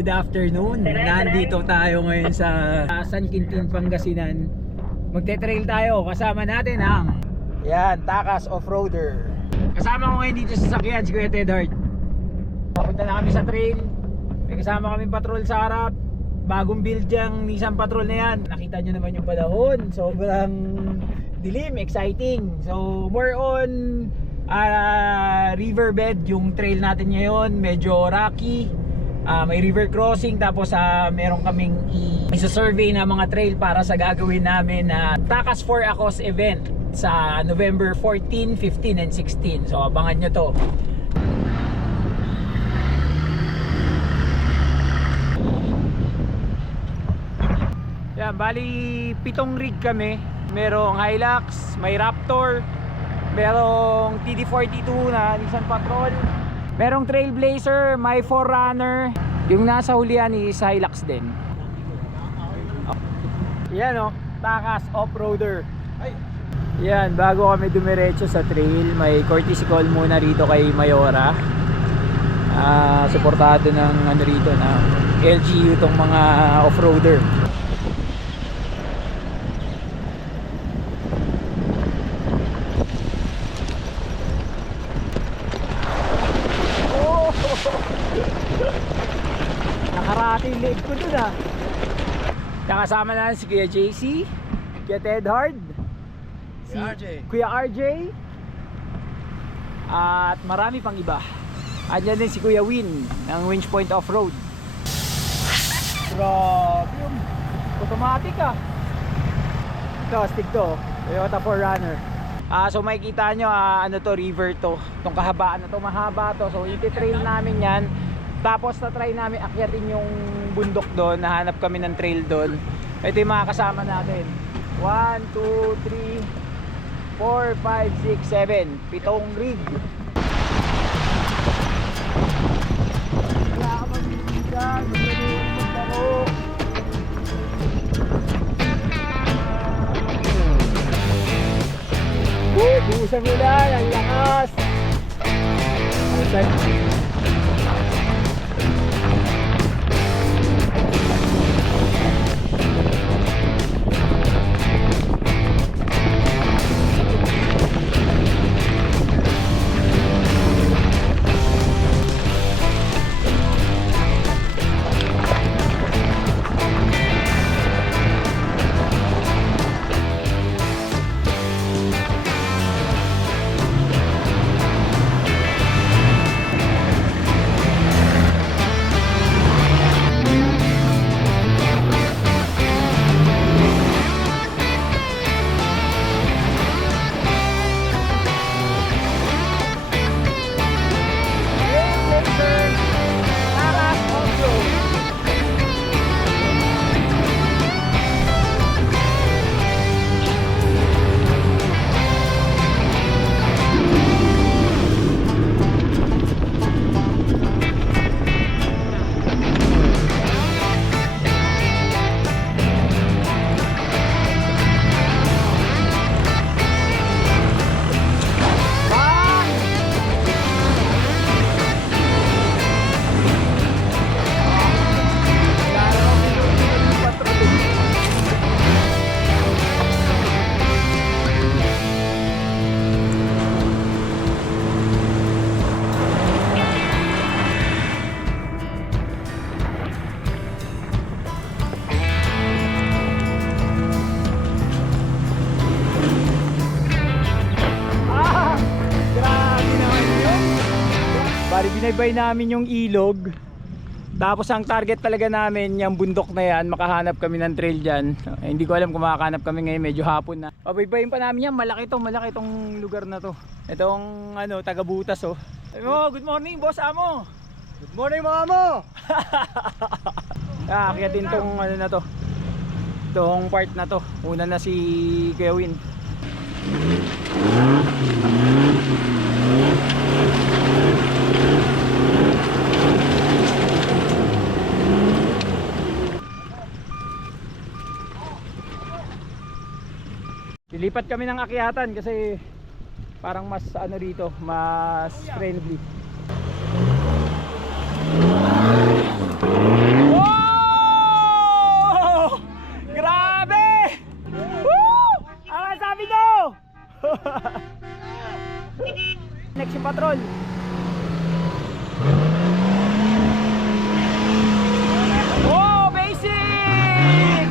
good afternoon. Nandito tayo ngayon sa San Quintin, Pangasinan. Magte-trail tayo. Kasama natin ang Takas Offroader. Kasama ko ngayon dito sa sakyan si Kuya Ted Hart. Papunta na kami sa trail. May kasama kaming patrol sa harap. Bagong build yung Nissan Patrol na yan. Nakita nyo naman yung panahon. Sobrang dilim, exciting. So more on riverbed yung trail natin ngayon. Medyo rocky, may river crossing. Tapos meron kaming isa-survey na mga trail para sa gagawin namin na Takas for Acos event sa November 14, 15, and 16. So abangan nyo to. Yan, bali 7 rig kami. Merong Hilux, may Raptor, merong TD42 na Nissan Patrol, merong Trailblazer, may 4Runner. Yung nasa hulihan is Hilux din. Yan Takas Offroader. Yan, bago kami dumiretso sa trail, may courtesy call muna rito kay Mayora. Suportado ng rito na LGU tong mga offroader. Nakarating leg ko dun Nakasama na si Kuya JC, Kuya Ted Hart, si Kuya RJ, at marami pang iba. Andyan din si Kuya Win ng Winch Point Offroad. Grabe yung automatic Ito, stick to, Toyota 4Runner. So makikita nyo river to. Itong kahabaan na to, mahaba to. So iti-trail namin yan. Tapos na-try namin akyatin yung bundok doon. Nahanap kami ng trail doon. Ito yung mga kasama natin. 1, 2, 3, 4, 5, 6, 7. 7 rig. Kaya ka mag-ibigyan. Mag-ibigyan ako. Busang ulan, ang lakas. Binaybay namin yung ilog. Tapos ang target talaga namin yung bundok na yan. Makahanap kami ng trail dyan. Hindi ko alam kung makahanap kami ngayon, medyo hapon na. Pabaybayin pa namin yan. Malaki tong lugar na to. Itong taga-butas good morning boss Amo. Good morning mga amo. Akyatin tong na to. Itong part na to. Una na si Kuya Win. Lilipat kami ng akyatan kasi parang mas rito, mas friendly. Next yung patrol. Oh, basic!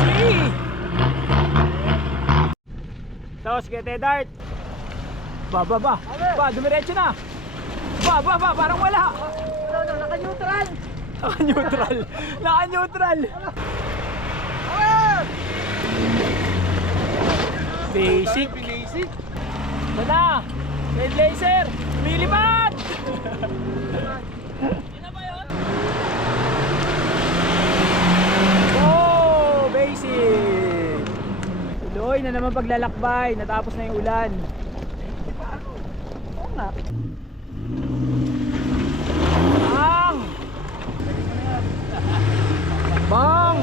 See? Tapos kete dart. Ba, dumiretso na. Ba, parang wala. Naka-neutral. Naka-neutral. Basic. Wala. Red laser. Lumilipad. Oh, basic. Tuloy na naman paglalakbay. Natapos na yung ulan. Oo nga. Bang!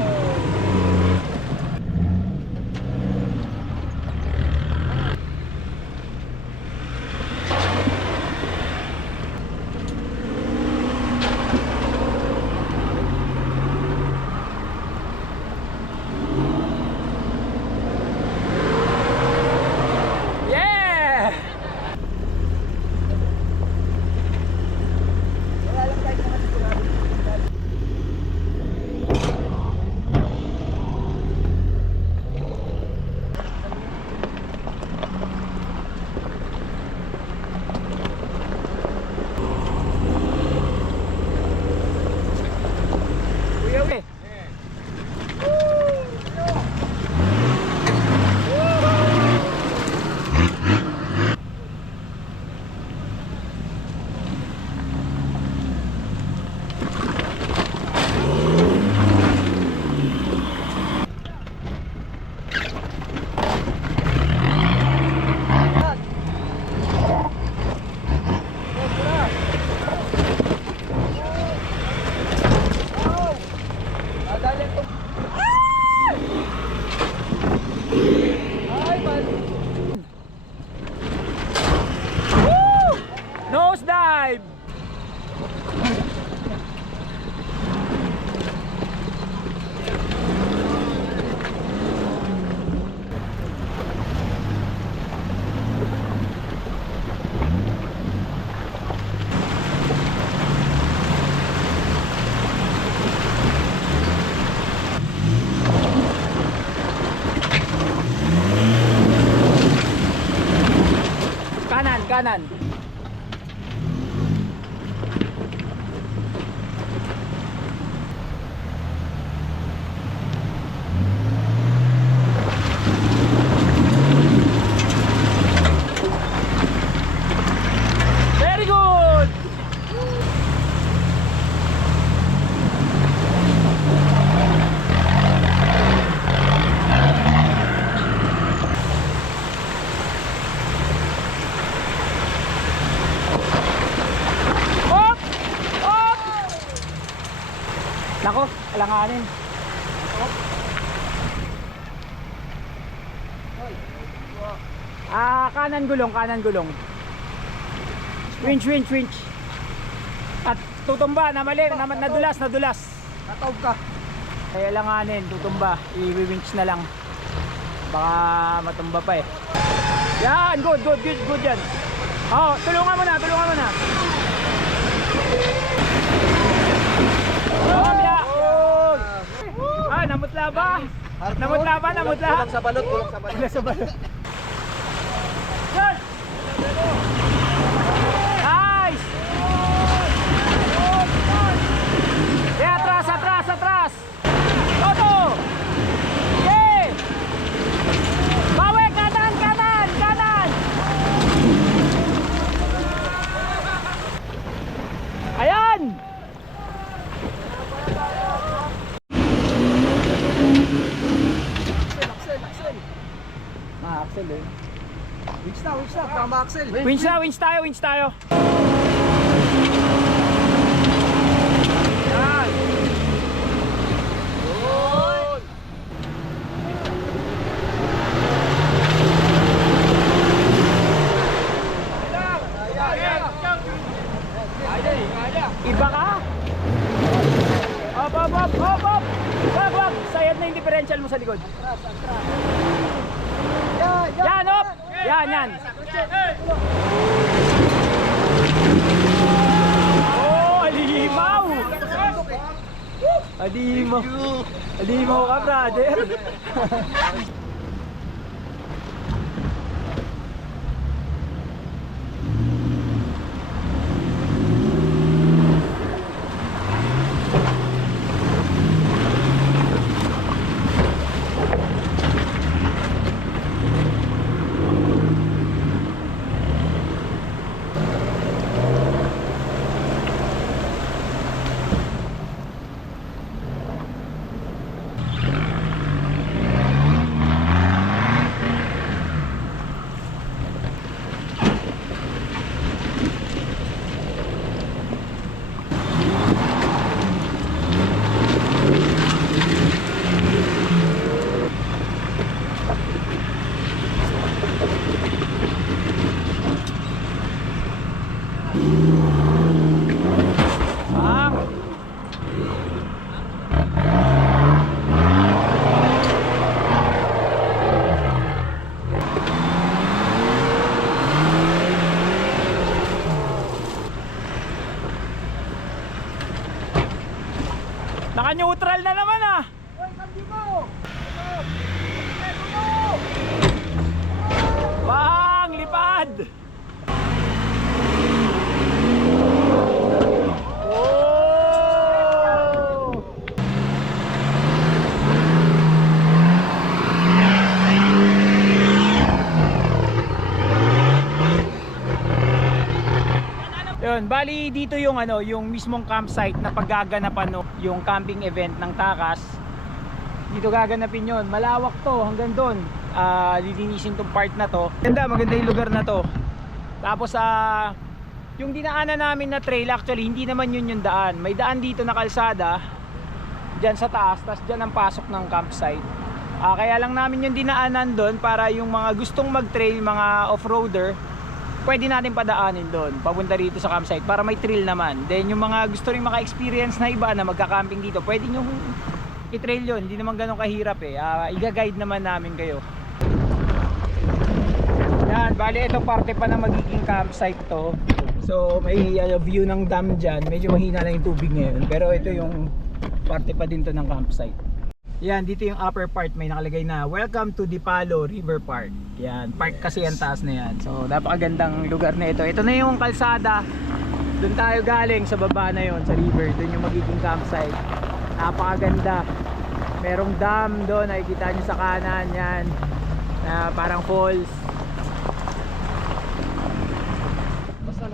Yeah! Nose dive! Kanan. Very good! Nako, alanganin. Kanan gulong. Winch. At tutumba, nadulas. Natawag ka. Kaya alanganin, tutumba. I-winch na lang. Baka matumba pa eh. Yan, good yan. Oh, tulungan mo na. Namutla ba? Namutla. Kulang sa balot. Yan! Nice! Yeah, atras! Toto! Yeah! Bawi, kanan! Ayan! Axel eh. Winch na. Tama, Axel. Winch tayo. Yan. Iba ka? Hop. Wag. Sayad na hindi differential mo sa likod. Yan, Yan, op! Yan, yan. Oh, alimaw! Alimaw. Alimaw ka, brother. Bang! Naka-neutral na naman ah. Hoy, kambi mo! Bang! Lipad! Oh! Yun, bali dito yung ano, yung mismong campsite na paggaganapan no, yung camping event ng Takas. Dito gaganapin yun. Malawak to hanggang doon. Lilinisin tong part na to. Maganda yung lugar na to. Tapos yung dinaanan namin na trail, actually hindi naman yun yung daan. May daan dito na kalsada dyan sa taas, tapos dyan ang pasok ng campsite. Kaya lang namin yung dinaanan doon para yung mga gustong mag trail, mga off-roader, pwede natin padaanin doon papunta rito sa campsite para may trail naman. Then yung mga gusto rin maka-experience na iba na magka-camping dito, pwede nyo i-trail yun. Hindi naman ganun kahirap eh. Iga-guide naman namin kayo. Yan, bali ito parte pa na magiging campsite to. So may view ng dam dyan. Medyo mahina lang yung tubig ngayon, pero ito yung parte pa din to ng campsite. Yan, dito yung upper part, may nakalagay na Welcome to Dipalo River Park. Yan, park kasi ang taas na yan. So napakagandang lugar na ito. Ito na yung kalsada. Doon tayo galing sa baba na yon, sa river. Doon yung magiging campsite. Napakaganda. Merong dam doon, nakikita nyo sa kanan. Yan, na parang falls.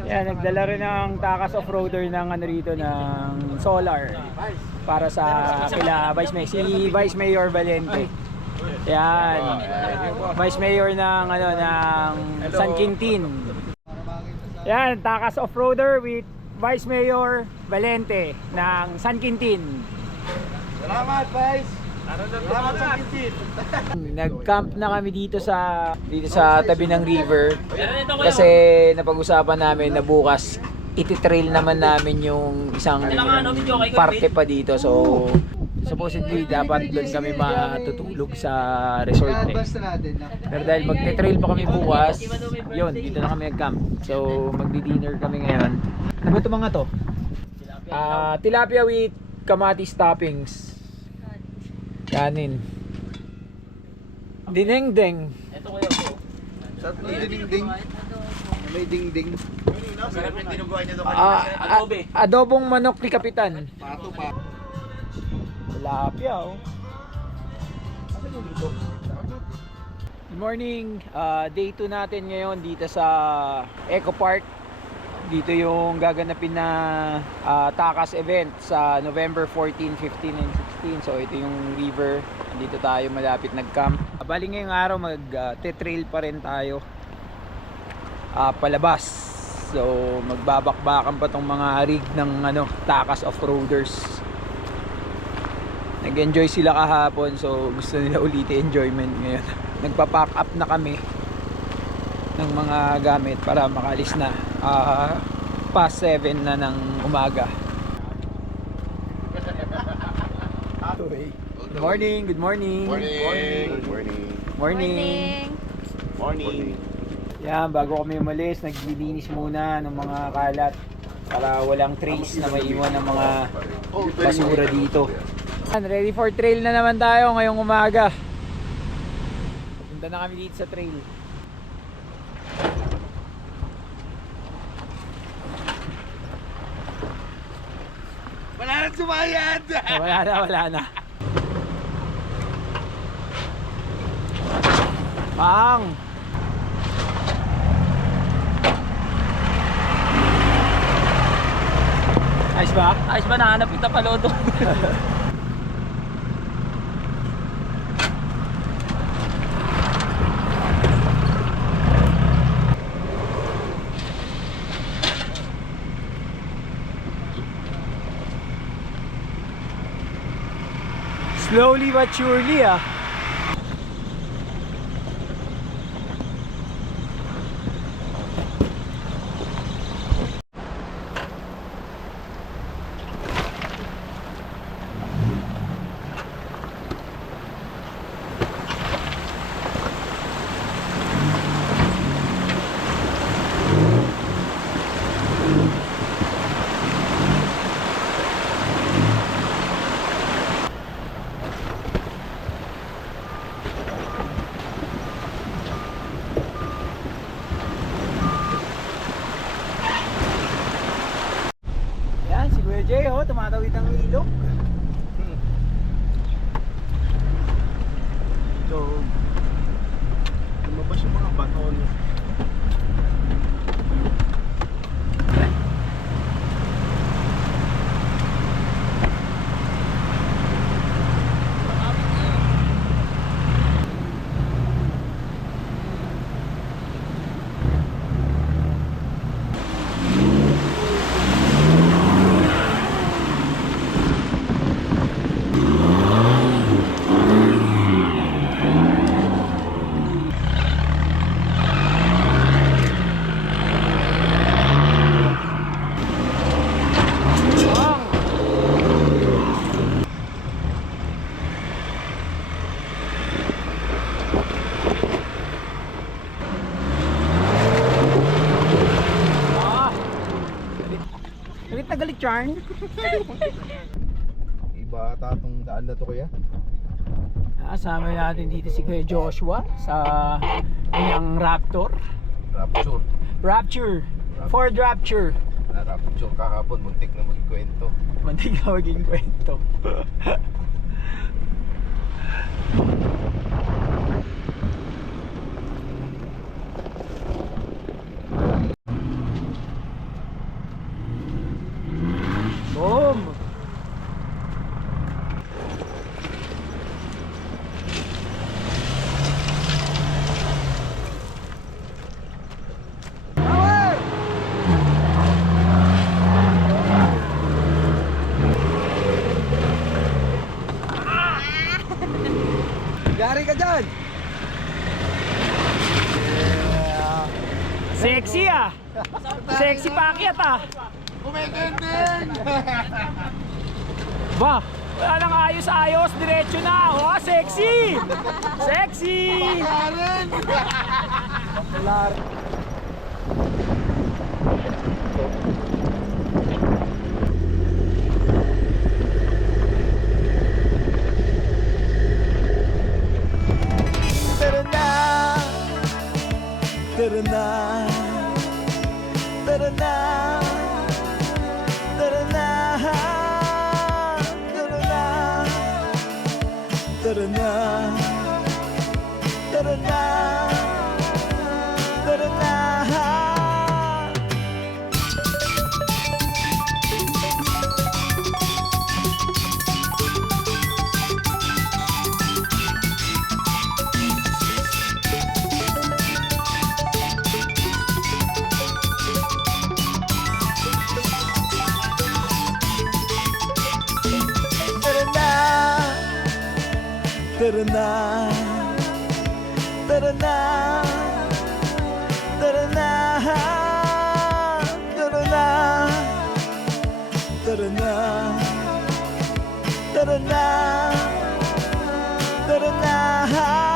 Yan, nagdala rin ng Takas off-roader ng ano rito, ng solar para sa kila Vice Mayor, si Vice Mayor Valente. Yan, Vice Mayor ng ano, ng San Quintin. Yan, Takas off-roader with Vice Mayor Valente ng San Quintin. Salamat, guys! Salamat sa Quintin! Nag-camp na kami dito sa tabi ng river kasi napag-usapan namin na bukas iti-trail naman namin yung isang parte pa dito. So supposedly dapat doon kami matutulog sa resort eh. Pero dahil magte-trail pa kami bukas, yun, dito na kami nag-camp. So magdi-dinner kami ngayon. Ano ba ito mga to? Tilapia with kamatis toppings. Kanin. Dinengdeng. Sarap ng ding-ding. May ding-ding. Sarap yung dinuguan niya doon Adobong manok ni Kapitan. Pato pa. Tilapia oh. Good morning. Day 2 natin ngayon dito sa Eco Park. Dito yung gaganapin na Takas event sa November 14, 15, and 16. So ito yung river. Dito tayo malapit nag-camp. Bali ngayong araw mag-trail pa rin tayo palabas. So magbabakbakan pa tong mga rig ng ano, Takas off-roaders. Nag-enjoy sila kahapon, so gusto nila ulit enjoyment ngayon. Nagpa-pack up na kami ng mga gamit para makalis na past 7 na ng umaga. Good morning, good morning. Morning. Morning. Yan, bago kami umalis, naglilinis muna ng mga kalat para walang trace na maiwan ng mga basura dito. Yan, ready for trail na naman tayo ngayong umaga. Punta na kami dito sa trail. Wala nang sumayad! Wala na. Pang! Ayos ba? Ayos ba, nahanap kita palodo? Slowly but surely ah. Yan, si Kuya Jay, oh, tumatawid ng ilog. So, lumabas yung mga baton. Galit na galit, Charn. Iba ata itong daan na to kuya. Kasama natin dito si Kuya Joshua sa kanyang Raptor. Rapture. Ford Rapture. Rapture kahapon, muntik na magkwento. Mantig na maging kwento. Boom! Yari ka dyan! Sexy ah! Sexy paakyat ah! Kumikinding! Ba, wala nang ayos-ayos, diretso na. Oh, sexy! Sexy! Karen! Tara na! Tara na! Tara na! Tara na! Tara na! Tara na! Tara na! Tara na! Tara na, tara na, tara na, tara na, tara na, tara na, meron na